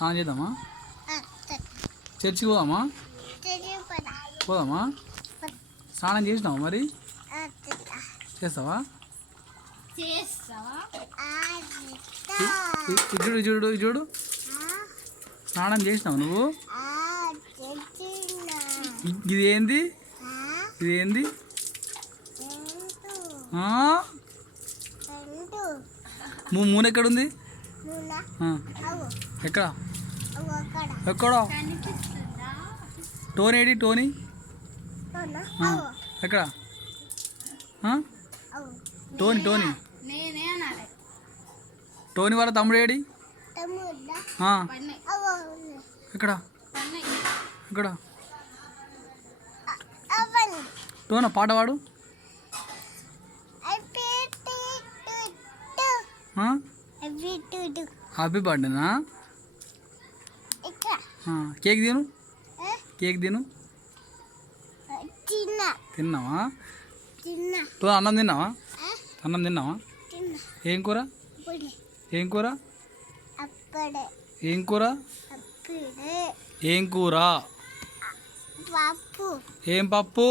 స్నానం చేద్దామా? చర్చికి పోదామా? పోదామా? స్నానం చేసినావా మరి? చేస్తావా? చూడు చూడు చూడు, స్నానం చేసినావు నువ్వు? ఇది ఏంది? ఇది ఏంది? మూన్ ఎక్కడుంది? ఎక్కడ ఎక్కడ? Tony AD? టోనీ ఎక్కడ? టోనీ టోనీ టోనీ వాళ్ళ తమ్ముడు ఏడి? ఎక్కడ ఎక్కడ? టోనా పాట పాడు. హ్యాపీ బర్త్డేనా? కేక్ తిను, కేక్ తిను. తిన్నావా? టోనా అన్నం తిన్నావా? అన్నం తిన్నావా? ఏం కూర? ఏం కూర? ఏం కూర? ఏం కూర? ఏం పప్పు?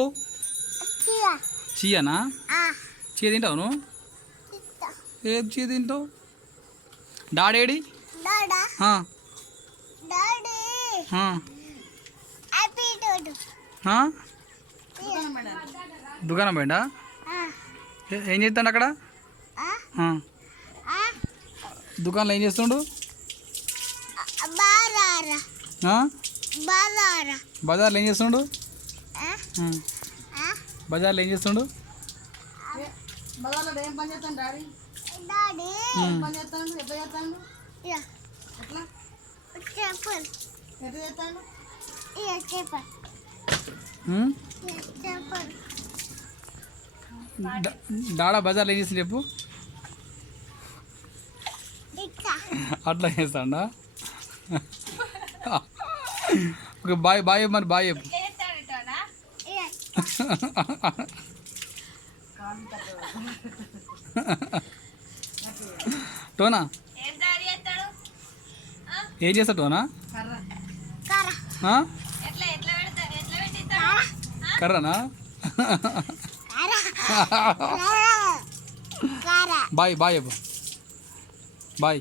చీయనా? చీయ తింటావు నువ్వు? ఏం చీయ తింటావు? డాడేడి? దుకాణం పోయిండా? ఏం చేస్తాడు అక్కడ? దుకాణంలో ఏం చేస్తుండు? బజార్లో ఏం చేస్తుండు? బజార్లో ఏం చేస్తుండు? డాడా బజార్లో ఏం చేస్తుంది చెప్పు? అట్లా చేస్తాడా? ఓకే బాయ్ బాయ్ మరి బాయ్ చెప్పు. టోనా ఏం చేస్తా టోనా? కర్రనా? బాయ్ బాయ్ చెప్పు. బాయ్.